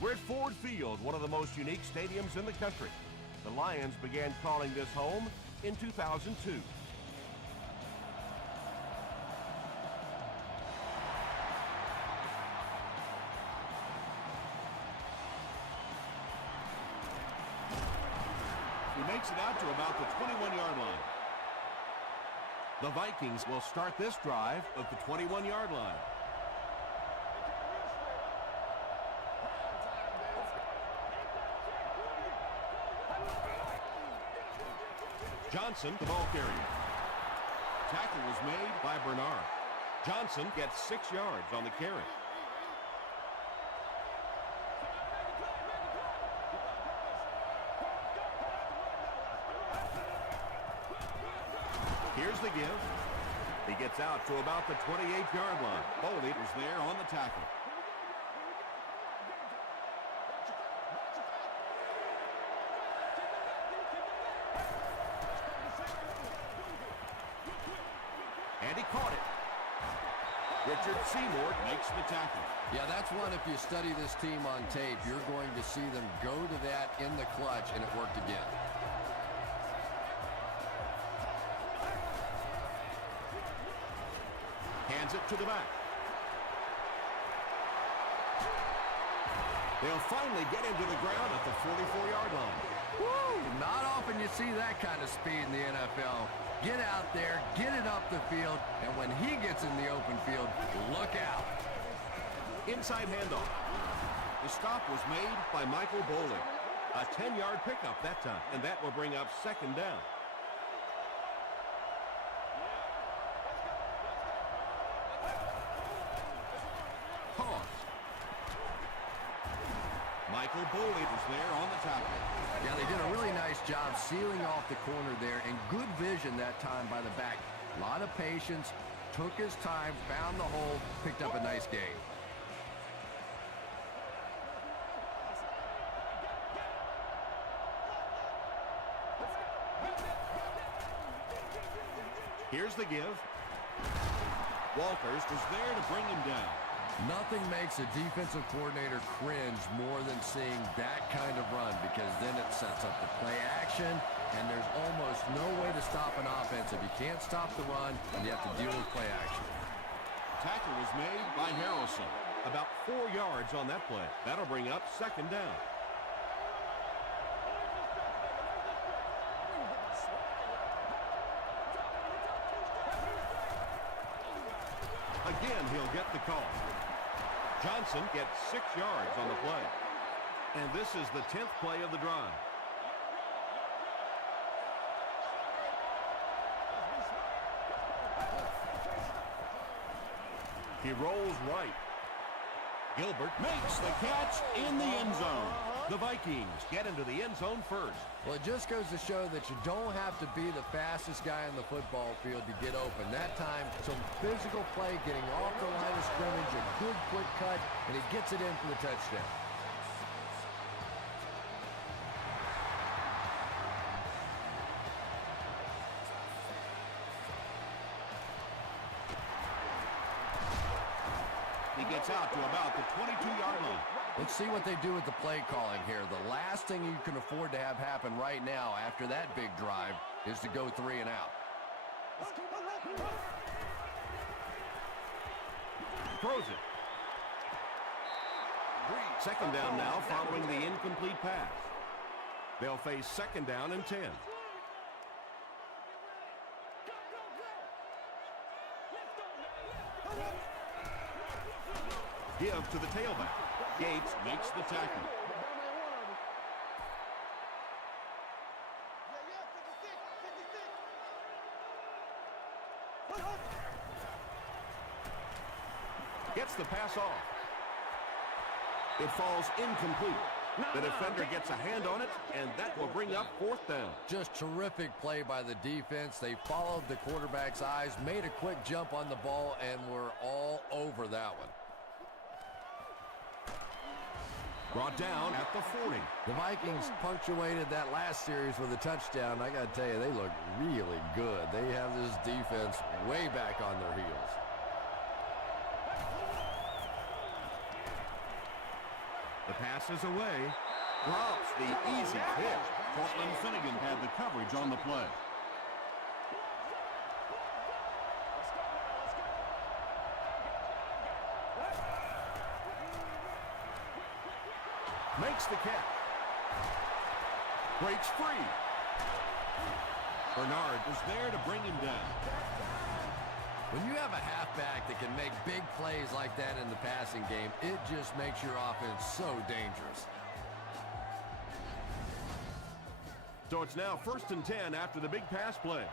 We're at Ford Field, one of the most unique stadiums in the country. The Lions began calling this home in 2002. He makes it out to about the 21-yard line. The Vikings will start this drive at the 21-yard line. Johnson, the ball carrier. Tackle was made by Bernard. Johnson gets 6 yards on the carry. Here's the give. He gets out to about the 28-yard line. Boley was there on the tackle. And he caught it. Richard Seymour makes the tackle. Yeah, that's one, if you study this team on tape, you're going to see them go to that in the clutch, and it worked again. Hands it to the back. They'll finally get into the ground at the 44-yard line. Woo! Not often you see that kind of speed in the NFL. Get out there, get it up the field, and when he gets in the open field, look out. Inside handoff. The stop was made by Michael Boley. A 10-yard pickup that time, and that will bring up second down. Michael Boley was there on the tackle. Yeah, they did a really nice job sealing off the corner there, and good vision that time by the back. A lot of patience, took his time, found the hole, picked up a nice gain. Here's the give. Walters was there to bring him down. Nothing makes a defensive coordinator cringe more than seeing that kind of run, because then it sets up the play action, and there's almost no way to stop an offense if you can't stop the run and you have to deal with play action. Tackle was made by Harrelson. About 4 yards on that play. That'll bring up second down. Again, he'll get the call. Johnson gets 6 yards on the play. And this is the 10th play of the drive. He rolls right. Gilbert makes the catch in the end zone. The Vikings get into the end zone first. Well, it just goes to show that you don't have to be the fastest guy on the football field to get open. That time, some physical play, getting off the line of scrimmage, a good quick cut, and he gets it in for the touchdown. He gets out to about the 22-yard line. Let's see what they do with the play calling here. The last thing you can afford to have happen right now after that big drive is to go 3 and out. Throws it. Second down now following the incomplete pass. They'll face second down and 10. Give to the tailback. Gates makes the tackle. Gets the pass off. It falls incomplete. The defender gets a hand on it, and that will bring up fourth down. Just terrific play by the defense. They followed the quarterback's eyes, made a quick jump on the ball, and were all over that one. Brought down at the 40. The Vikings punctuated that last series with a touchdown. I got to tell you, they look really good. They have this defense way back on their heels. The pass is away. Drops the easy pitch. Cortland Finnegan had the coverage on the play. Makes the catch. Breaks free. Bernard was there to bring him down. When you have a halfback that can make big plays like that in the passing game, it just makes your offense so dangerous. So it's now 1st and 10 after the big pass play.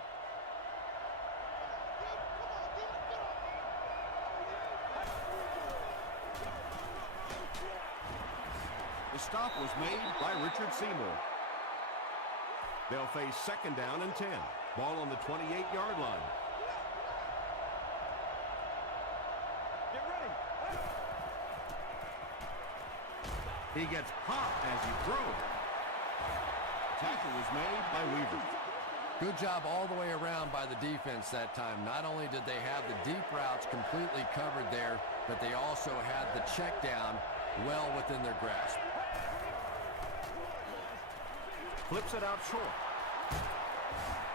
The stop was made by Richard Seymour. They'll face 2nd down and 10. Ball on the 28-yard line. Get ready. He gets popped as he throws. Tackle was made by Weaver. Good job all the way around by the defense that time. Not only did they have the deep routes completely covered there, but they also had the check down well within their grasp. Flips it out short.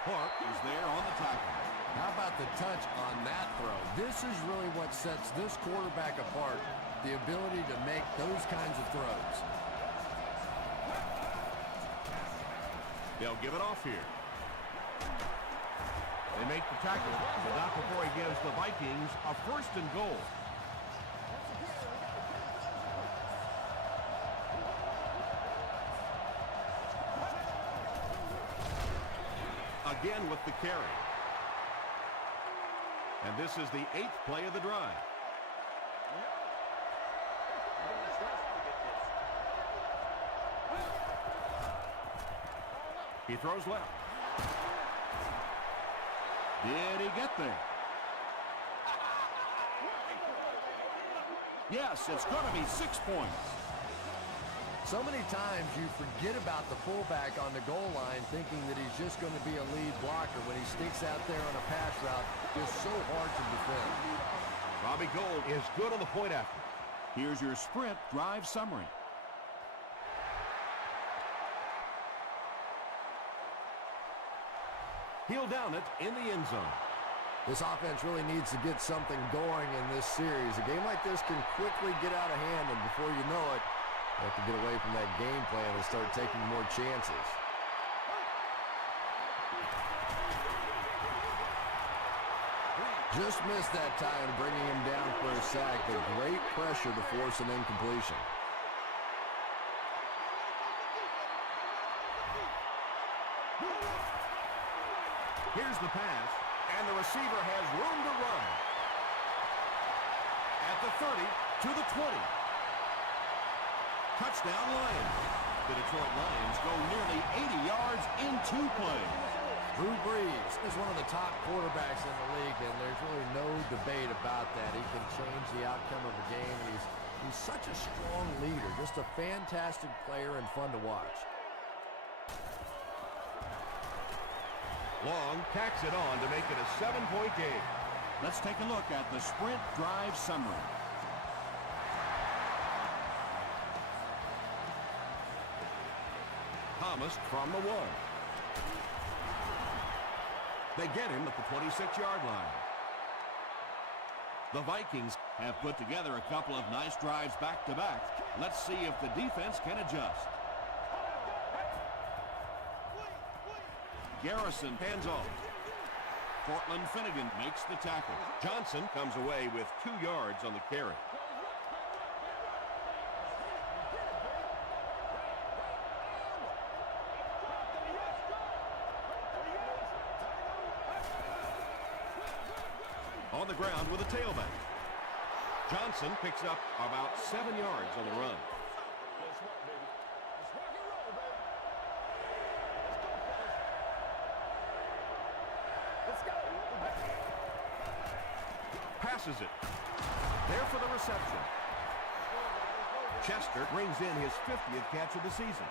Clark is there on the tackle. How about the touch on that throw? This is really what sets this quarterback apart, the ability to make those kinds of throws. They'll give it off here. They make the tackle, but not before he gives the Vikings a 1st and goal. Again with the carry. And this is the 8th play of the drive. He throws left. Did he get there? Yes, it's going to be 6 points. So many times you forget about the fullback on the goal line thinking that he's just going to be a lead blocker when he sticks out there on a pass route. Just so hard to defend. Robbie Gould is good on the point after. Here's your sprint drive summary. He'll down it in the end zone. This offense really needs to get something going in this series. A game like this can quickly get out of hand, and before you know it, they have to get away from that game plan and start taking more chances. Just missed that time, bringing him down for a sack, but great pressure to force an incompletion. Here's the pass, and the receiver has room to run. At the 30, to the 20. Touchdown Lions. The Detroit Lions go nearly 80 yards in 2 plays. Drew Brees is one of the top quarterbacks in the league, and there's really no debate about that. He can change the outcome of a game, and he's such a strong leader, just a fantastic player and fun to watch. Long tacks it on to make it a 7-point game. Let's take a look at the sprint drive summary. Thomas from the 1. They get him at the 26-yard line. The Vikings Have put together a couple of nice drives back-to-back. Let's see if the defense can adjust. Garrison hands off. Cortland Finnegan makes the tackle. Johnson comes away with 2 yards on the carry. On the ground with a tailback. Johnson picks up about 7 yards on the run. Passes it. There for the reception. Chester brings in his 50th catch of the season.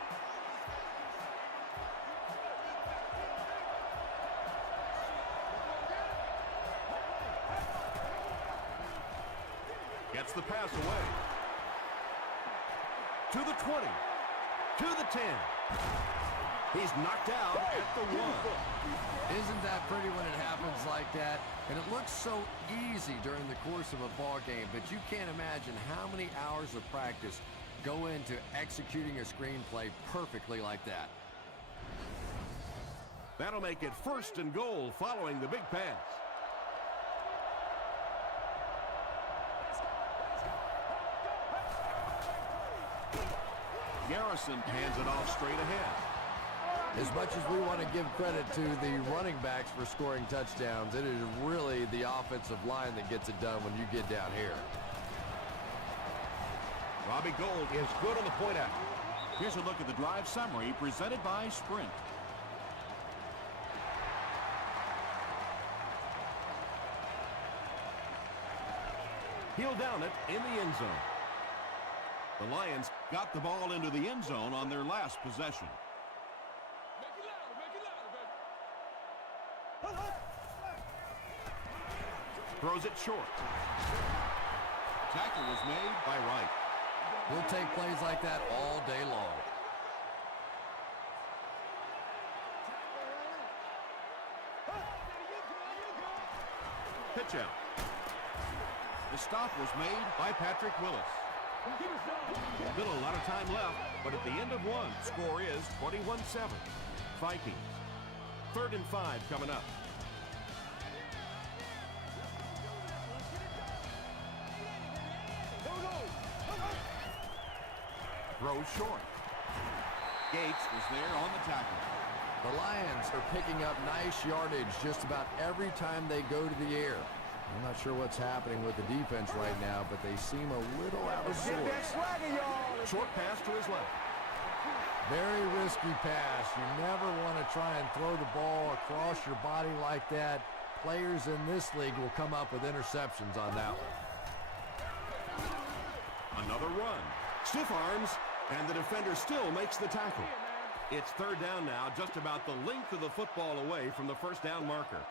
Gets the pass away. to the 20, to the 10. He's knocked out at the 1. Isn't that pretty when it happens like that? And it looks so easy during the course of a ball game, but you can't imagine how many hours of practice go into executing a screenplay perfectly like that. That'll make it 1st and goal following the big pass. Garrison hands it off straight ahead. As much as we want to give credit to the running backs for scoring touchdowns, it is really the offensive line that gets it done when you get down here. Robbie Gould is good on the point out. Here's a look at the drive summary presented by Sprint. He'll down it in the end zone. The Lions Got the ball into the end zone on their last possession. throws it short. Tackle was made by Wright. We'll take plays like that all day long. Pitch out. The stop was made by Patrick Willis. Still a lot of time left, but at the end of one, score is 21-7. Vikings. 3rd and 5 coming up. Throw short. Gates was there on the tackle. The Lions are picking up nice yardage just about every time they go to the air. I'm not sure what's happening with the defense right now, but they seem a little out of sorts. Short pass to his left. Very risky pass. You never want to try and throw the ball across your body like that. Players in this league will come up with interceptions on that one. Another run. Stiff arms, and the defender still makes the tackle. It's 3rd down now, just about the length of the football away from the first down marker.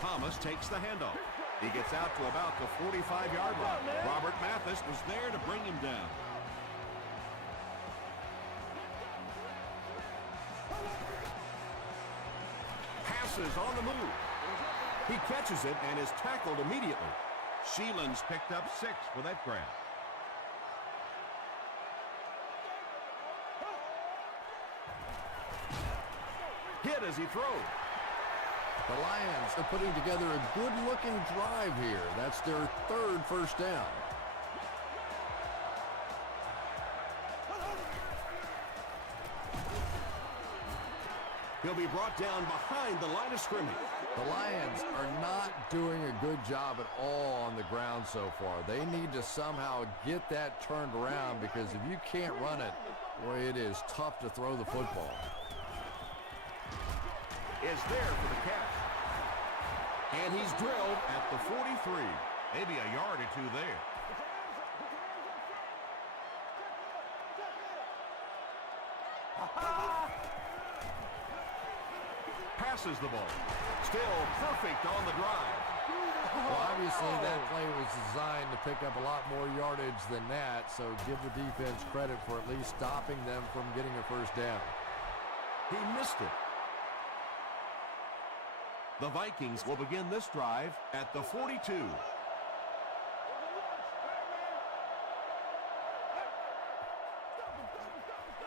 Thomas takes the handoff. He gets out to about the 45-yard line. Robert Mathis was there to bring him down. Passes on the move. He catches it and is tackled immediately. Sheelan's picked up 6 for that grab. Hit as he throws. The Lions are putting together a good-looking drive here. That's their 3rd first down. He'll be brought down behind the line of scrimmage. The Lions are not doing a good job at all on the ground so far. They need to somehow get that turned around, because if you can't run it, boy, it is tough to throw the football. Is there for the catch. And he's drilled at the 43. Maybe a yard or 2 there. Passes the ball. Still perfect on the drive. Well, obviously that play was designed to pick up a lot more yardage than that, so give the defense credit for at least stopping them from getting a first down. He missed it. The Vikings will begin this drive at the 42.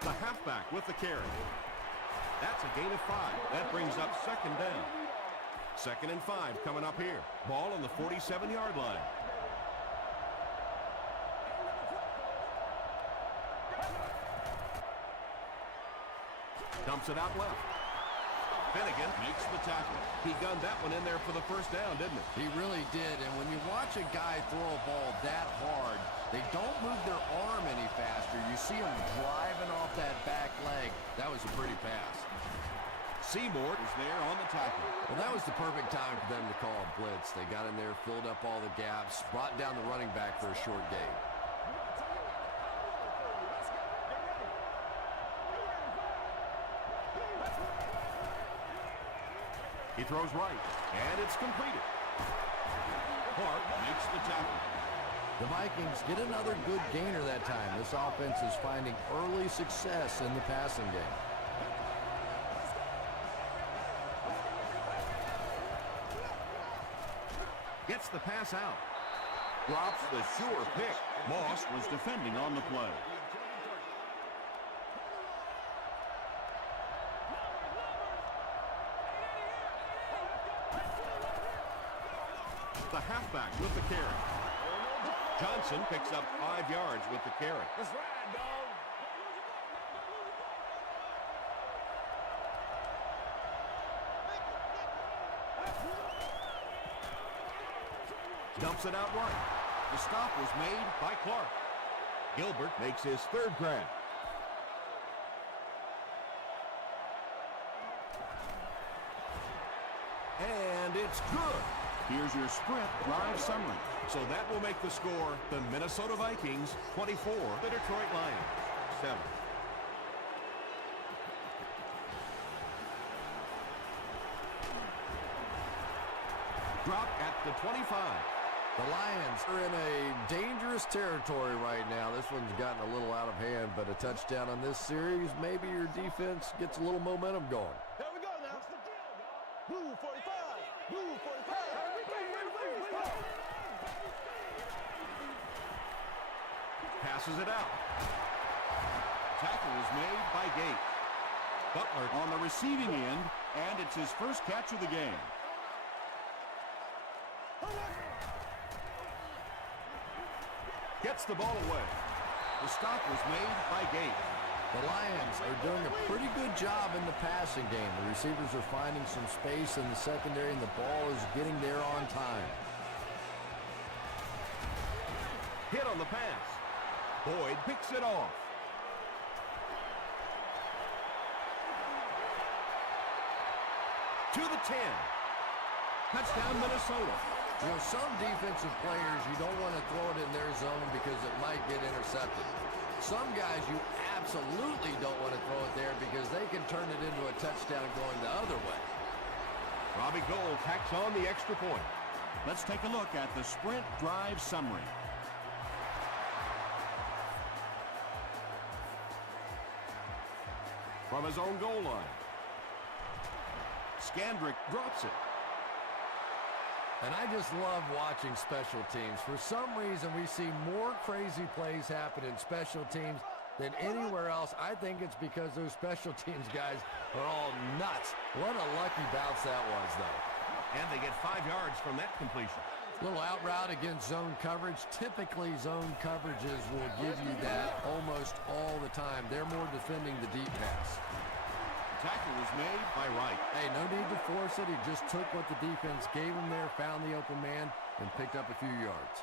The halfback with the carry. That's a gain of 5. That brings up 2nd down. 2nd and 5 coming up here. Ball on the 47-yard line. Dumps it out left. Finnegan Makes the tackle. He gunned that one in there for the first down, didn't it? He really did, and when you watch a guy throw a ball that hard, they don't move their arm any faster. You see him driving off that back leg. That was a pretty pass. Seymour was there on the tackle. Well, that was the perfect time for them to call a blitz. They got in there, filled up all the gaps, brought down the running back for a short gain. He throws right, and it's completed. Clark makes the tackle. The Vikings get another good gainer that time. This offense is finding early success in the passing game. Gets the pass out. Drops the sure pick. Moss was defending on the play. The halfback with the carry. Johnson picks up 5 yards with the carry. That's right, dog. Dumps it out right. The stop was made by Clark. Gilbert makes his 3rd grab. And it's good. Here's your sprint drive summary. So that will make the score the Minnesota Vikings 24, the Detroit Lions 7. Drop at the 25. The Lions are in a dangerous territory right now. This one's gotten a little out of hand, but a touchdown on this series, maybe your defense gets a little momentum going. There we go now. Blue 45. Blue 45. Passes it out. Tackle was made by Gate. Butler on the receiving end, and it's his first catch of the game. Gets the ball away. The stop was made by Gate. The Lions are doing a pretty good job in the passing game. The receivers are finding some space in the secondary, and the ball is getting there on time. Hit on the pass. Boyd picks it off. To the 10. Touchdown, Minnesota. You know, some defensive players, you don't want to throw it in their zone because it might get intercepted. Some guys, you absolutely don't want to throw it there because they can turn it into a touchdown going the other way. Robbie Gould tacks on the extra point. Let's take a look at the sprint drive summary. From his own goal line. Scandrick drops it. And I just love watching special teams. For some reason, we see more crazy plays happen in special teams than anywhere else. I think it's because those special teams guys are all nuts. What a lucky bounce that was, though. And they get 5 yards from that completion. Little out route against zone coverage. Typically, zone coverages will give you that almost all the time. They're more defending the deep pass. Tackle was made by Wright. Hey, no need to force it. He just took what the defense gave him there, found the open man, and picked up a few yards.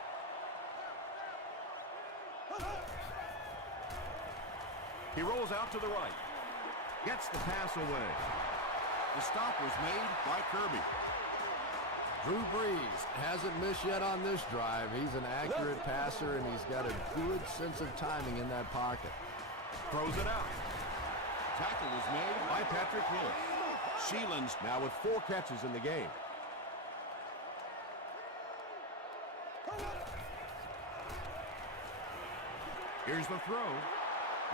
He rolls out to the right. Gets the pass away. The stop was made by Kirby. Drew Brees hasn't missed yet on this drive. He's an accurate passer, and he's got a good sense of timing in that pocket. Throws it out. Tackle was made by Patrick Willis. Sheelan's now with 4 catches in the game. Here's the throw.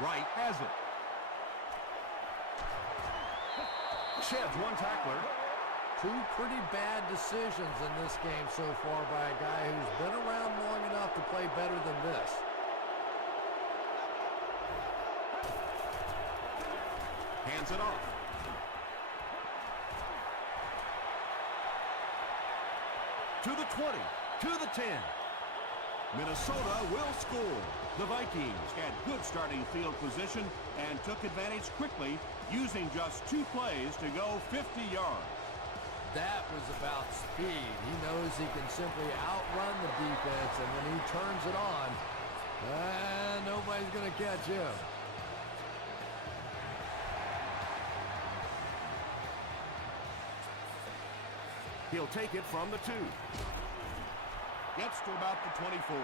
Wright has it. Sheds one tackler. 2 pretty bad decisions in this game so far by a guy who's been around long enough to play better than this. Hands it off. To the 20, to the 10. Minnesota will score. The Vikings Had good starting field position and took advantage quickly, using just 2 plays to go 50 yards. That was about speed. He knows he can simply outrun the defense, and when he turns it on, nobody's going to catch him. He'll take it from the 2. Gets to about the 24.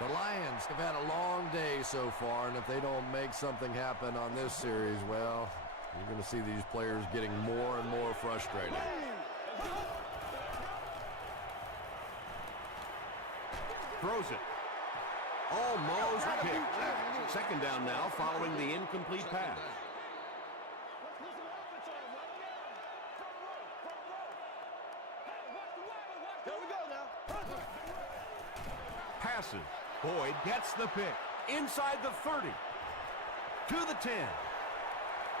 The Lions have had a long day so far, and if they don't make something happen on this series, well, you're going to see these players getting more and more frustrated. Throws it. Almost picked. Second down now following the incomplete pass. Here we go now. Passes. Boyd gets the pick. Inside the 30. To the 10.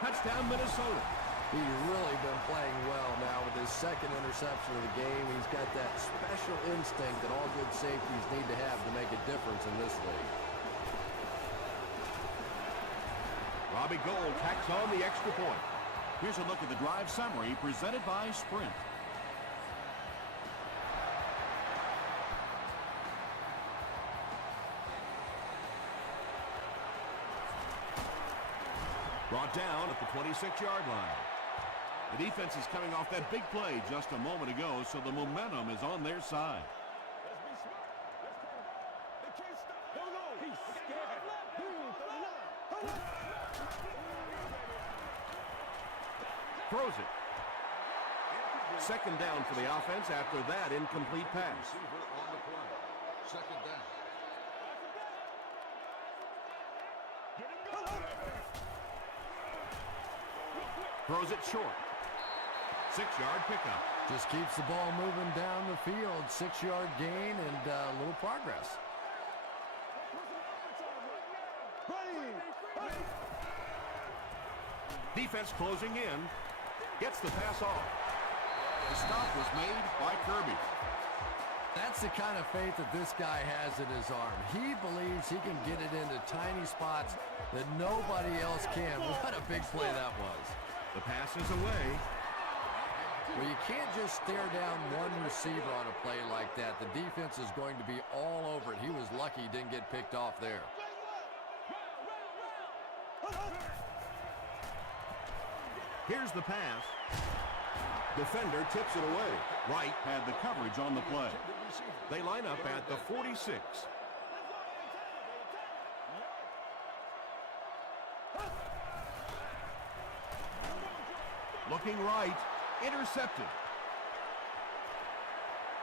Touchdown, Minnesota. He's really been playing well now with his second interception of the game. He's got that special instinct that all good safeties need to have to make a difference in this league. Robbie Gould tacks on the extra point. Here's a look at the drive summary presented by Sprint. Brought down at the 26-yard line. The defense is coming off that big play just a moment ago, so the momentum is on their side. Let's be smart. Let's they can't stop. Here we go. He's scared. 39. Throws it. Second down for the offense after that incomplete pass. On the play. Second down. Throws it short. 6-yard pickup. Just keeps the ball moving down the field. 6-yard gain and a little progress. Defense closing in. Gets the pass off. The stop was made by Kirby. That's the kind of faith that this guy has in his arm. He believes he can get it into tiny spots that nobody else can. What a big play that was. The pass is away. Well, you can't just stare down one receiver on a play like that. The defense is going to be all over it. He was lucky he didn't get picked off there. Here's the pass. Defender tips it away. Wright had the coverage on the play. They line up at the 46. Looking right. Intercepted.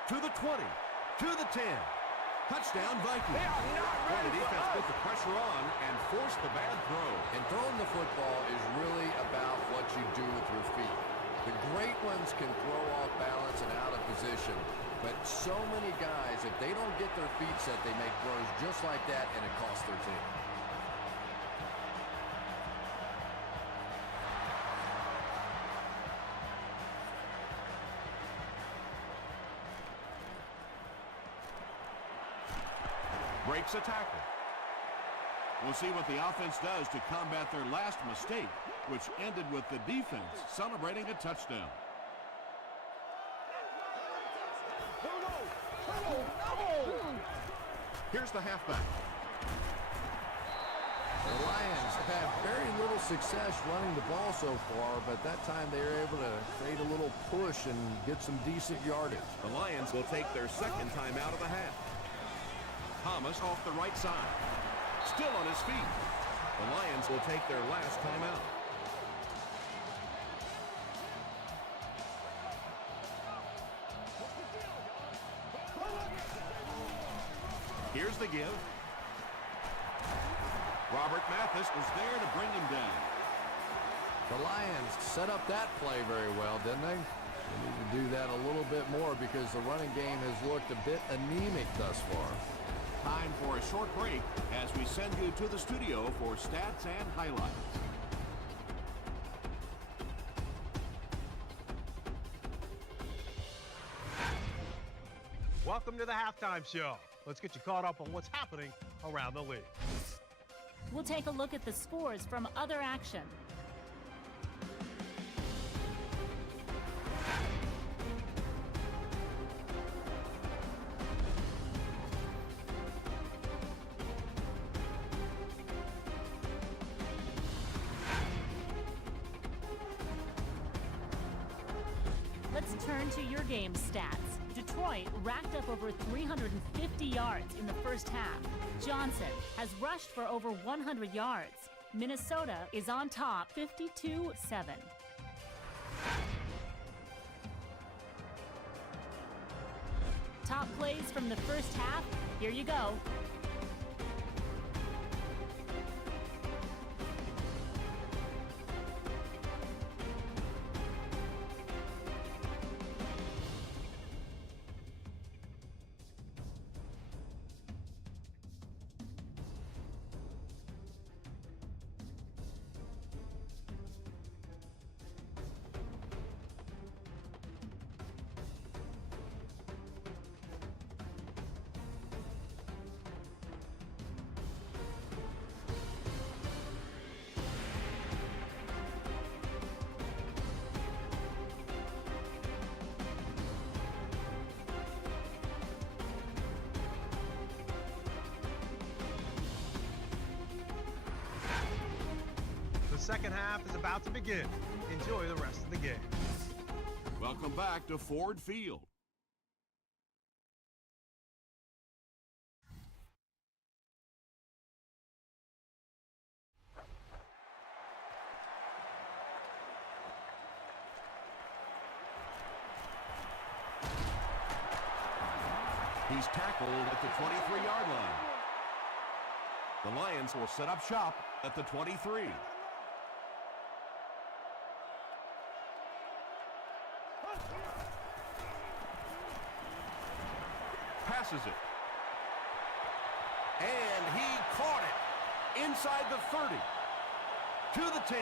To the 20. To the 10. Touchdown, Vikings. Boy, the defense put the pressure on and forced the bad throw. And throwing the football is really about what you do with your feet. The great ones can throw off balance and out of position, but so many guys, if they don't get their feet set, they make throws just like that, and it costs their team. Breaks a tackle. We'll see what the offense does to combat their last mistake, which ended with the defense celebrating a touchdown. Here's the halfback. The Lions have had very little success running the ball so far, but that time they were able to create a little push and get some decent yardage. The Lions will take their second time out of the half. Thomas off the right side. Still on his feet. The Lions will take their last time out. Here's the give. Robert Mathis was there to bring him down. The Lions set up that play very well, didn't they? They need to do that a little bit more because the running game has looked a bit anemic thus far. Time for a short break as we send you to the studio for stats and highlights. Welcome to the halftime show. Let's get you caught up on what's happening around the league. We'll take a look at the scores from other action. Let's turn to your game stats. Detroit racked up over 350 yards in the first half. Johnson has rushed for over 100 yards. Minnesota is on top 52-7. Top plays from the first half. Here you go. second half is about to begin. Enjoy the rest of the game. Welcome back to Ford Field. He's tackled at the 23-yard line. The Lions will set up shop at the 23. Passes it. And he caught it inside the 30. To the 10.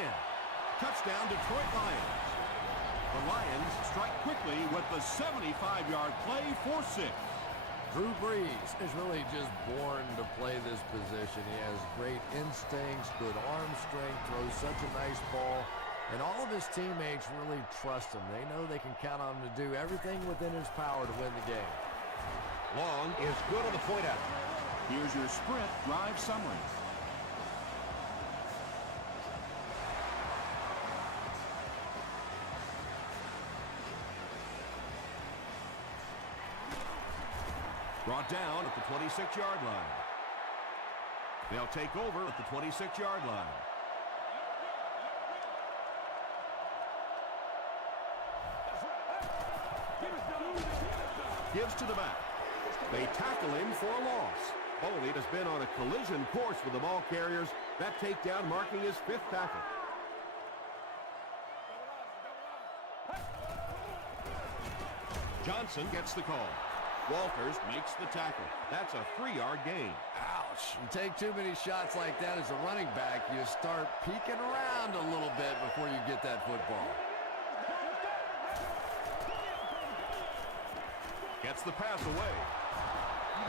Touchdown, Detroit Lions. The Lions strike quickly with the 75-yard play for 6. Drew Brees is really just born to play this position. He has great instincts, good arm strength, throws such a nice ball, and all of his teammates really trust him. They know they can count on him to do everything within his power to win the game. Long is good on the point out. Here's your sprint drive summary. Brought down at the 26-yard line. They'll take over at the 26-yard line. Gives to the back. They tackle him for a loss. Foley has been on a collision course with the ball carriers. That takedown marking his 5th tackle. Johnson gets the call. Walters makes the tackle. That's a 3-yard gain. Ouch. You take too many shots like that as a running back, you start peeking around a little bit before you get that football. Gets the pass away.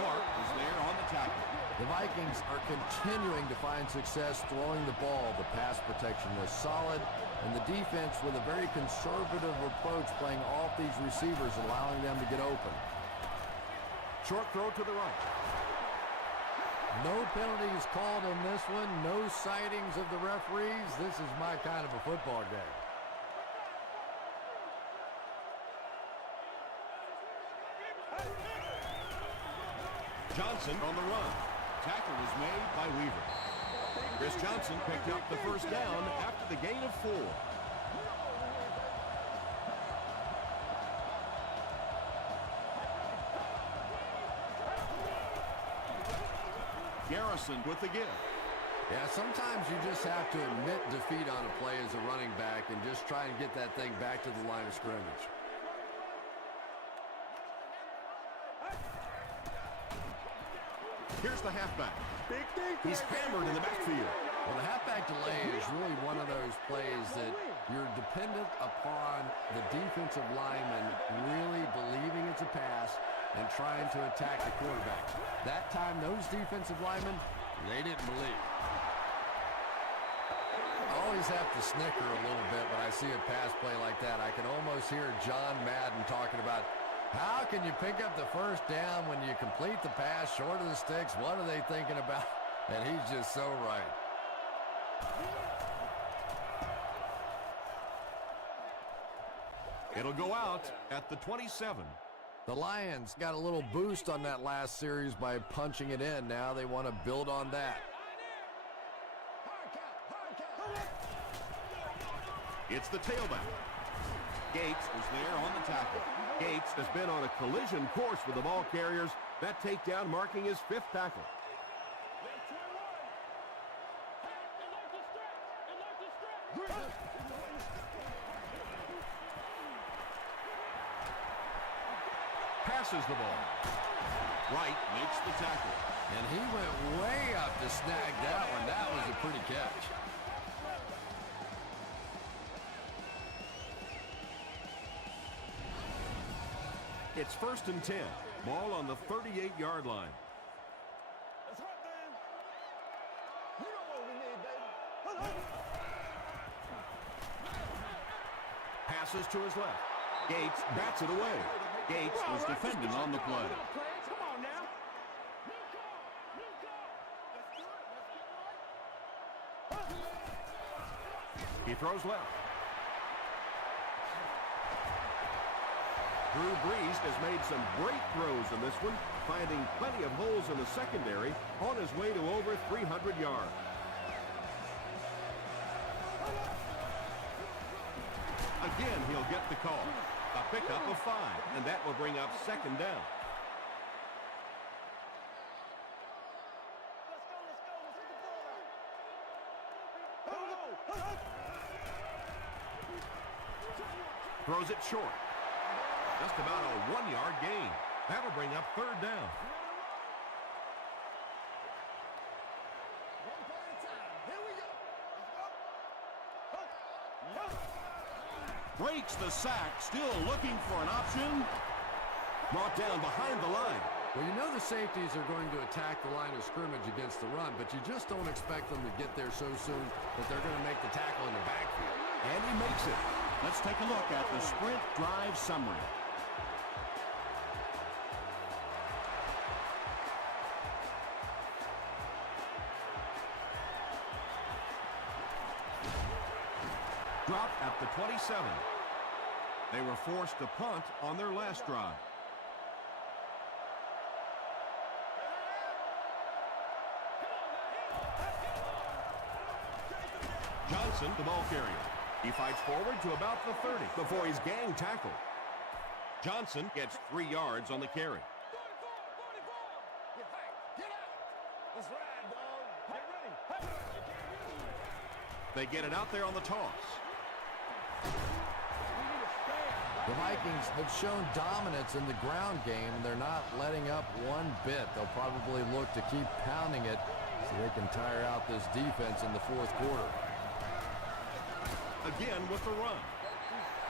Clark is there on the tackle. The Vikings are continuing to find success throwing the ball. The pass protection is solid, and the defense with a very conservative approach playing off these receivers, allowing them to get open. Short throw to the right. No penalties called on this one. No sightings of the referees. This is my kind of a football game. Johnson on the run. Tackle was made by Weaver. Chris Johnson picked up the first down after the gain of 4. Garrison with the give. Yeah, sometimes you just have to admit defeat on a play as a running back and just try and get that thing back to the line of scrimmage. Here's the halfback. He's hammered in the backfield. Well, the halfback delay is really one of those plays that you're dependent upon the defensive lineman really believing it's a pass and trying to attack the quarterback. That time, those defensive linemen, they didn't believe. I always have to snicker a little bit when I see a pass play like that. I can almost hear John Madden talking about, how can you pick up the first down when you complete the pass short of the sticks? What are they thinking about? And he's just so right. It'll go out at the 27. The Lions got a little boost on that last series by punching it in. Now they want to build on that. It's the tailback. Gates was there on the tackle. Gates has been on a collision course with the ball carriers. That takedown marking his 5th tackle. Passes the ball. Wright makes the tackle. And he went way up to snag that one. That was a pretty catch. It's 1st and 10. Ball on the 38-yard line. That's hot, man. You know what we need, baby. Passes to his left. Gates bats it away. Gates was defending on the play. Come on now. He throws left. Drew Brees has made some great throws in this one, finding plenty of holes in the secondary on his way to over 300 yards. Again, he'll get the call. A pickup of 5, and that will bring up second down. Throws it short. Just about a 1-yard gain. That'll bring up third down. Breaks the sack, still looking for an option. Brought down behind the line. Well, you know the safeties are going to attack the line of scrimmage against the run, but you just don't expect them to get there so soon that they're going to make the tackle in the backfield. And he makes it. Let's take a look at the sprint drive summary. Drop at the 27. They were forced to punt on their last drive. Johnson, the ball carrier. He fights forward to about the 30 before he's gang tackled. Johnson gets 3 yards on the carry. They get it out there on the toss. The Vikings have shown dominance in the ground game. They're not letting up one bit. They'll probably look to keep pounding it so they can tire out this defense in the fourth quarter. Again with the run.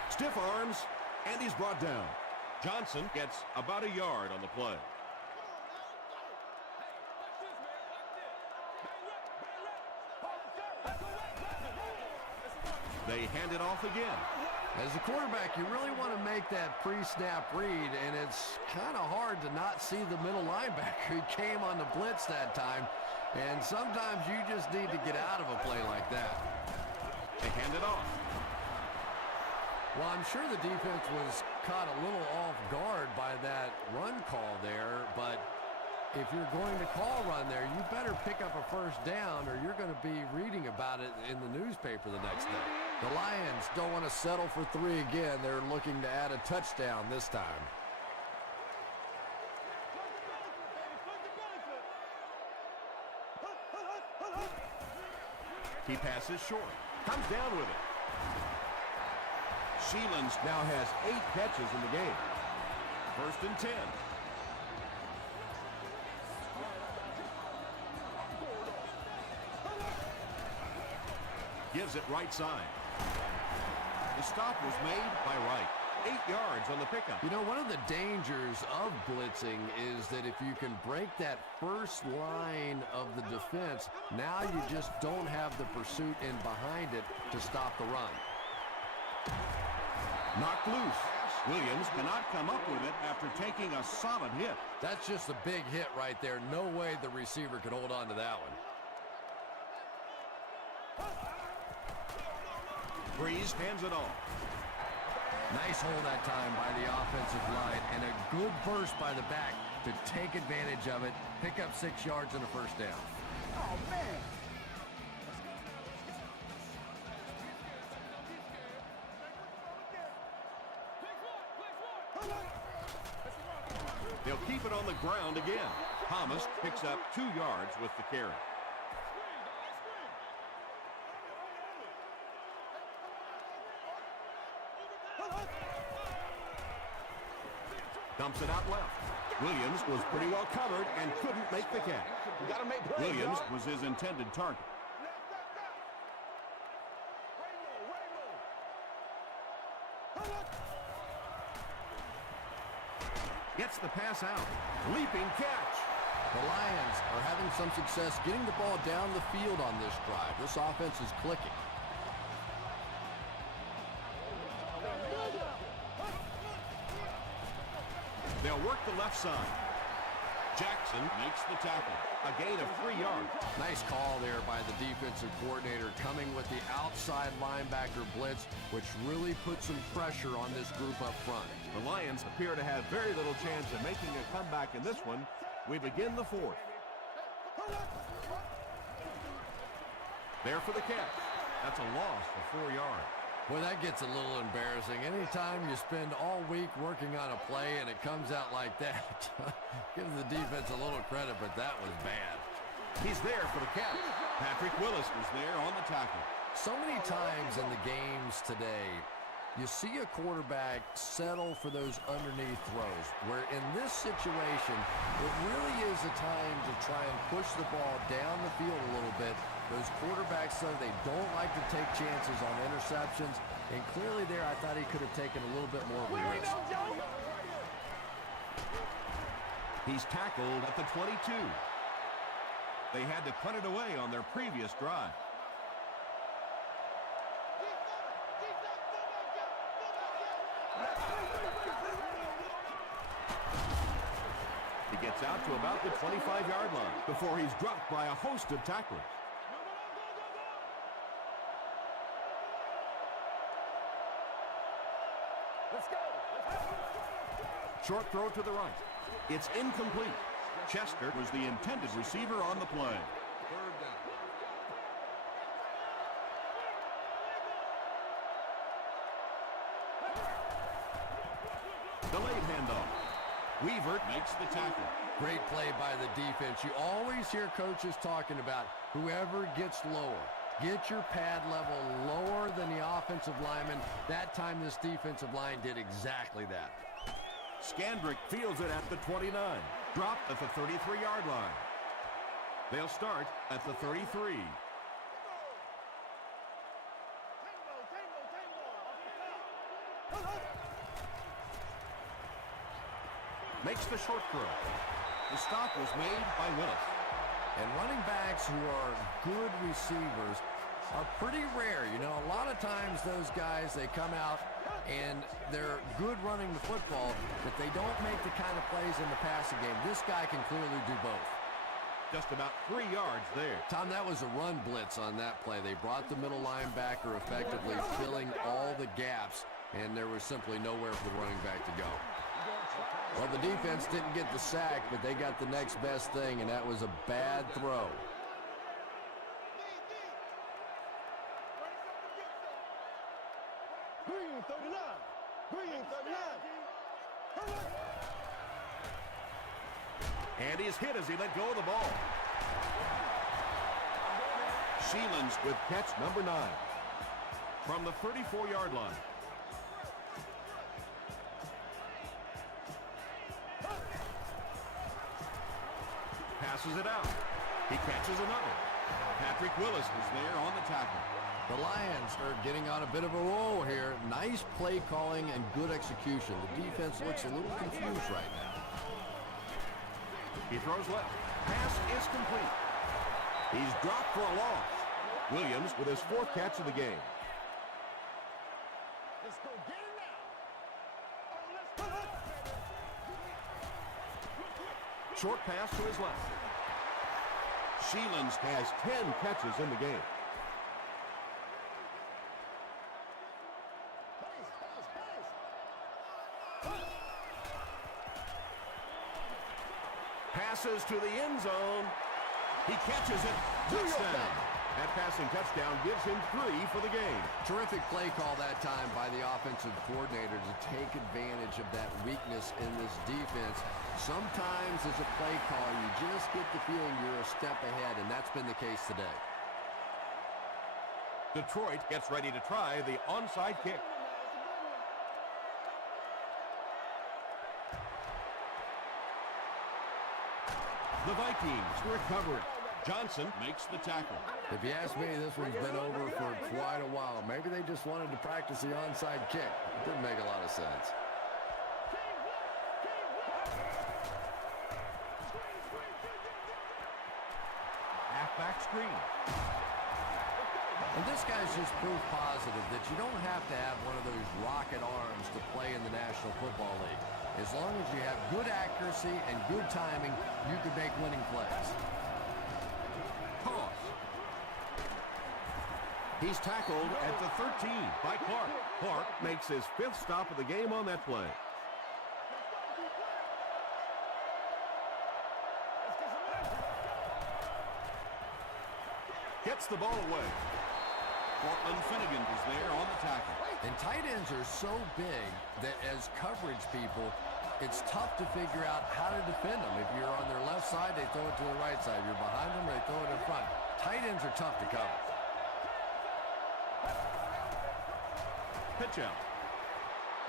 Stiff arms, and he's brought down. Johnson gets about a yard on the play. They hand it off again. As a quarterback, you really want to make that pre-snap read, and it's kind of hard to not see the middle linebacker. He came on the blitz that time, and sometimes you just need to get out of a play like that. They hand it off. Well, I'm sure the defense was caught a little off guard by that run call there, but if you're going to call run there, you better pick up a first down or you're going to be reading about it in the newspaper the next day. The Lions don't want to settle for 3 again. They're looking to add a touchdown this time. He passes short. Comes down with it. Sheelan's now has 8 catches in the game. 1st and 10. Gives it right side. The stop was made by Wright. 8 yards on the pickup. You know, one of the dangers of blitzing is that if you can break that first line of the defense, now you just don't have the pursuit in behind it to stop the run. Knocked loose. Williams cannot come up with it after taking a solid hit. That's just a big hit right there. No way the receiver could hold on to that one. Brees hands it off. Nice hold that time by the offensive line, and a good burst by the back to take advantage of it, pick up 6 yards and a first down. Oh, man. They'll keep it on the ground again. Thomas picks up 2 yards with the carry. Dumps it out left. Williams was pretty well covered and couldn't make the catch. You gotta make plays, Williams y'all. was his intended target. Gets the pass out. Leaping catch. The Lions are having some success getting the ball down the field on this drive. This offense is clicking. They'll work the left side. Jackson makes the tackle. A gain of 3 yards. Nice call there by the defensive coordinator, coming with the outside linebacker blitz, which really put some pressure on this group up front. The Lions appear to have very little chance of making a comeback in this one. We begin the fourth. There for the catch. That's a loss of 4 yards. Well, that gets a little embarrassing. Anytime you spend all week working on a play and it comes out like that, give the defense a little credit, but that was bad. He's there for the catch. Patrick Willis was there on the tackle. So many times in the games today, you see a quarterback settle for those underneath throws, where in this situation, it really is a time to try and push the ball down the field a little bit. Those quarterbacks, though, they don't like to take chances on interceptions, and clearly there I thought he could have taken a little bit more of a risk. He's tackled at the 22. They had to punt it away on their previous drive. He gets out to about the 25-yard line before he's dropped by a host of tacklers. Let's go. Short throw to the right. It's incomplete. Chester was the intended receiver on the play. Third down. Delayed handoff. Weaver makes the tackle. Great play by the defense. You always hear coaches talking about whoever gets lower. Get your pad level lower than the offensive lineman. That time this defensive line did exactly that. Scandrick fields it at the 29. Dropped at the 33-yard line. They'll start at the 33. Makes the short throw. The stop was made by Willis. And running backs who are good receivers are pretty rare. You know, a lot of times those guys, they come out and they're good running the football, but they don't make the kind of plays in the passing game. This guy can clearly do both. Just about 3 yards there. Tom, that was a run blitz on that play. They brought the middle linebacker effectively, filling all the gaps, and there was simply nowhere for the running back to go. Well, the defense didn't get the sack, but they got the next best thing, and that was a bad throw. Green 39. Green 39. And he's hit as he let go of the ball. Sheelan's with catch number 9. From the 34-yard line. Passes it out. He catches another. Patrick Willis was there on the tackle. The Lions are getting on a bit of a roll here. Nice play calling and good execution. The defense looks a little confused right now. He throws left. Pass is complete. He's dropped for a loss. Williams with his 4th catch of the game. Let's go get it now. Short pass to his left. Sheelan's has 10 catches in the game. Passes to the end zone. He catches it. Touchdown. That passing touchdown gives him 3 for the game. Terrific play call that time by the offensive coordinator to take advantage of that weakness in this defense. Sometimes as a play call, you just get the feeling you're a step ahead, and that's been the case today. Detroit gets ready to try the onside kick. The Vikings recover it. Johnson makes the tackle. If you ask me, this one's been over for quite a while. Maybe they just wanted to practice the onside kick. It didn't make a lot of sense. Halfback screen. And this guy's just proof positive that you don't have to have one of those rocket arms to play in the National Football League. As long as you have good accuracy and good timing, you can make winning plays. Toss. He's tackled at the 13 by Clark. Clark makes his 5th stop of the game on that play. Gets the ball away. Cortland Finnegan is there on the tackle. And tight ends are so big that as coverage people, it's tough to figure out how to defend them. If you're on their left side, they throw it to the right side. If you're behind them, they throw it in front. Tight ends are tough to cover. Pitch out.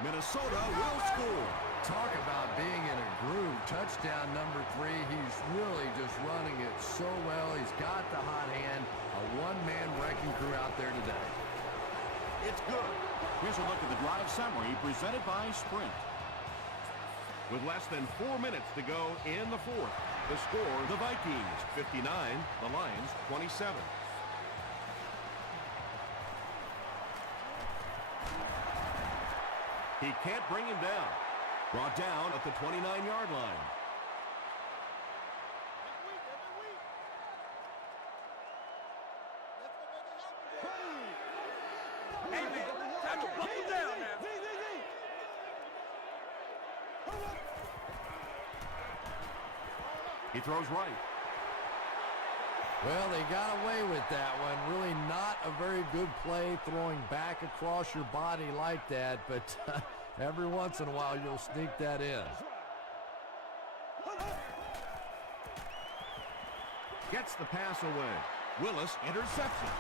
Minnesota will score. Talk about being in a groove. Touchdown number 3. He's really just running it so well. He's got the hot hand. A one-man wrecking crew out there today. It's good. Here's a look at the drive summary presented by Sprint. With less than 4 minutes to go in the 4th, the score, the Vikings 59, the Lions 27. He can't bring him down. Brought down at the 29-yard line. Hey, man, time to buckle down now. He throws right. Well, they got away with that one. Really not a very good play throwing back across your body like that, but every once in a while you'll sneak that in. Gets the pass away. Willis intercepts it.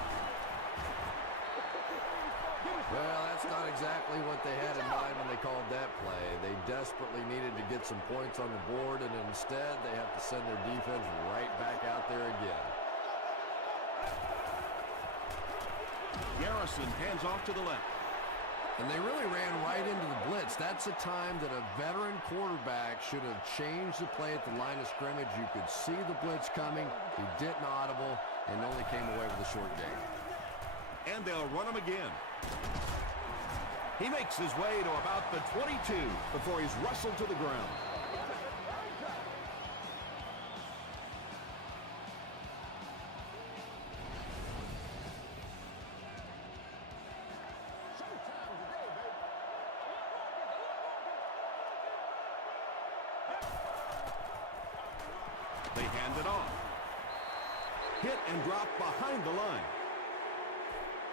Well, that's not exactly what they had in mind when they called that play. They desperately needed to get some points on the board, and instead they have to send their defense right back out there again. Garrison hands off to the left. And they really ran right into the blitz. That's a time that a veteran quarterback should have changed the play at the line of scrimmage. You could see the blitz coming. He didn't audible and only came away with a short gain. And they'll run him again. He makes his way to about the 22 before he's wrestled to the ground. They hand it off. Hit and drop behind the line.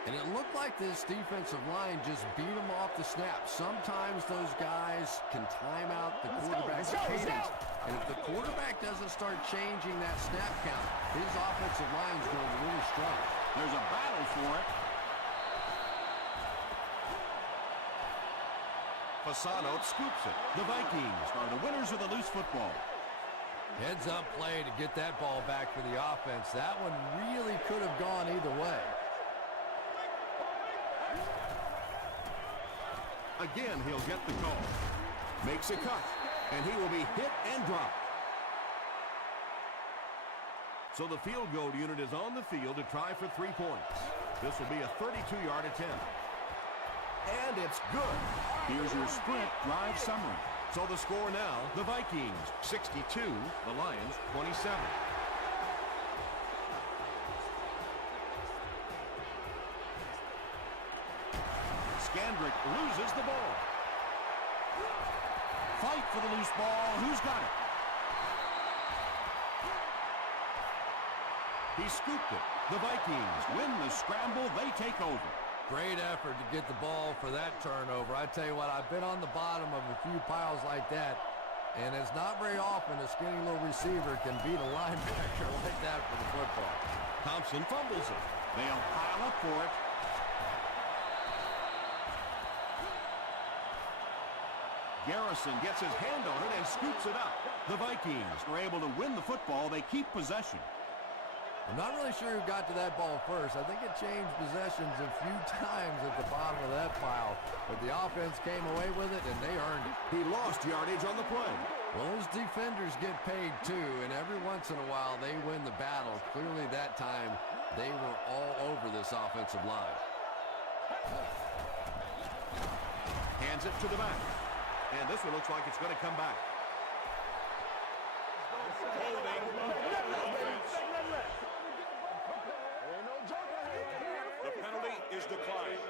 And it looked like this defensive line just beat them off the snap. Sometimes those guys can time out the quarterback's cadence. And if the quarterback doesn't start changing that snap count, his offensive line's going to really struggle. There's a battle for it. Fasano scoops it. The Vikings are the winners of the loose football. Heads up play to get that ball back for the offense. That one really could have gone either way. Again, he'll get the call. Makes a cut, and he will be hit and dropped. So the field goal unit is on the field to try for 3 points. This will be a 32-yard attempt. And it's good. Here's your Sprint drive summary. So the score now, the Vikings 62, the Lions 27. Scandrick loses the ball. Fight for the loose ball. Who's got it? He scooped it. The Vikings win the scramble. They take over. Great effort to get the ball for that turnover. I tell you what, I've been on the bottom of a few piles like that, and it's not very often a skinny little receiver can beat a linebacker like that for the football. Thompson fumbles it. They'll pile up for it. Garrison gets his hand on it and scoops it up. The Vikings are able to win the football. They keep possession. I'm not really sure who got to that ball first. I think it changed possessions a few times at the bottom of that pile, but the offense came away with it, and they earned it. He lost yardage on the play. Well, those defenders get paid too, and every once in a while they win the battle. Clearly that time They were all over this offensive line. Hands it to the back. And this one looks like it's going to come back. The penalty is declined.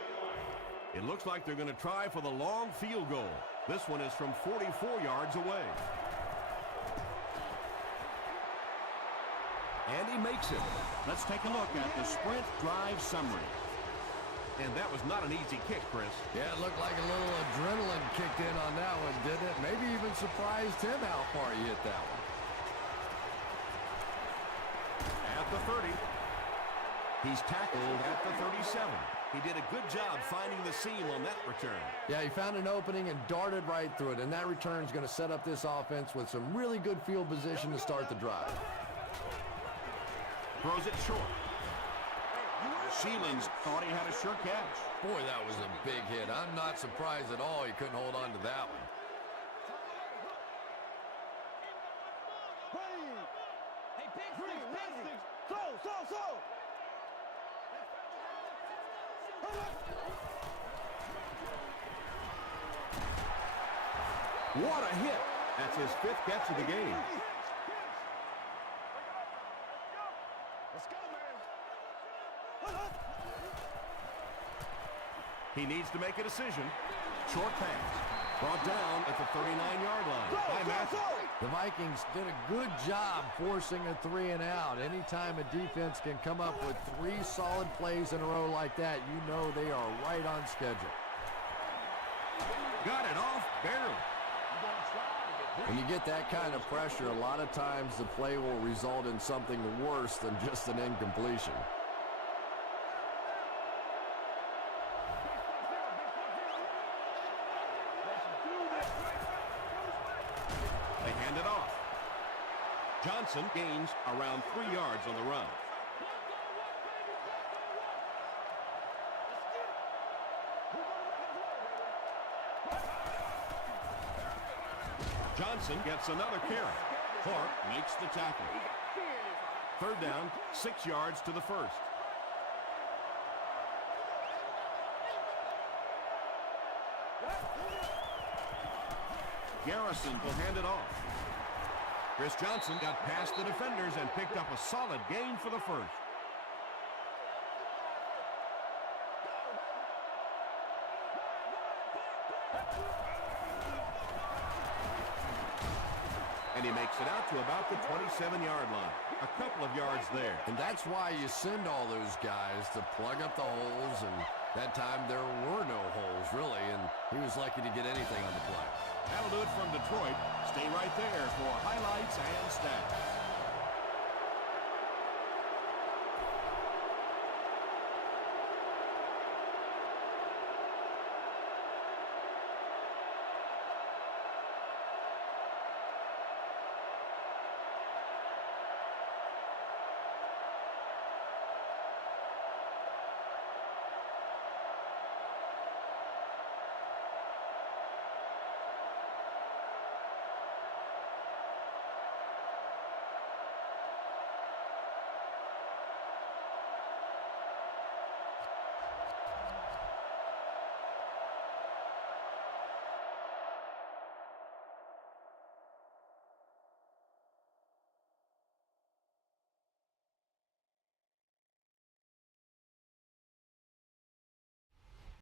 It looks like they're going to try for the long field goal. This one is from 44 yards away. And he makes it. Let's take a look at the sprint drive summary. And that was not an easy kick, Chris. Yeah, it looked like a little adrenaline kicked in on that one, didn't it? Maybe even surprised him how far he hit that one. At the 30. He's tackled at the 37. He did a good job finding the seam on that return. Yeah, he found an opening and darted right through it, and that return is going to set up this offense with some really good field position to start the drive. Throws it short. Sheelings thought he had a sure catch. Boy, that was a big hit. I'm not surprised at all he couldn't hold on to that one. Hey, big sticks. So. What a hit. That's his 5th catch of the game. Let's go, man. He needs to make a decision. Short pass. Brought down at the 39-yard line. By Matthews. The Vikings did a good job forcing a 3 and out. Anytime a defense can come up with 3 solid plays in a row like that, you know they are right on schedule. Got it off barely. When you get that kind of pressure, a lot of times the play will result in something worse than just an incompletion. They hand it off. Johnson gains around 3 yards on the run. Johnson gets another carry. Clark makes the tackle. 3rd down, 6 yards to the first. Garrison will hand it off. Chris Johnson got past the defenders and picked up a solid gain for the first. And he makes it out to about the 27-yard line. A couple of yards there. And that's why you send all those guys to plug up the holes, and that time there were no holes, really, and he was lucky to get anything on the play. That'll do it from Detroit. Stay right there for highlights and stats.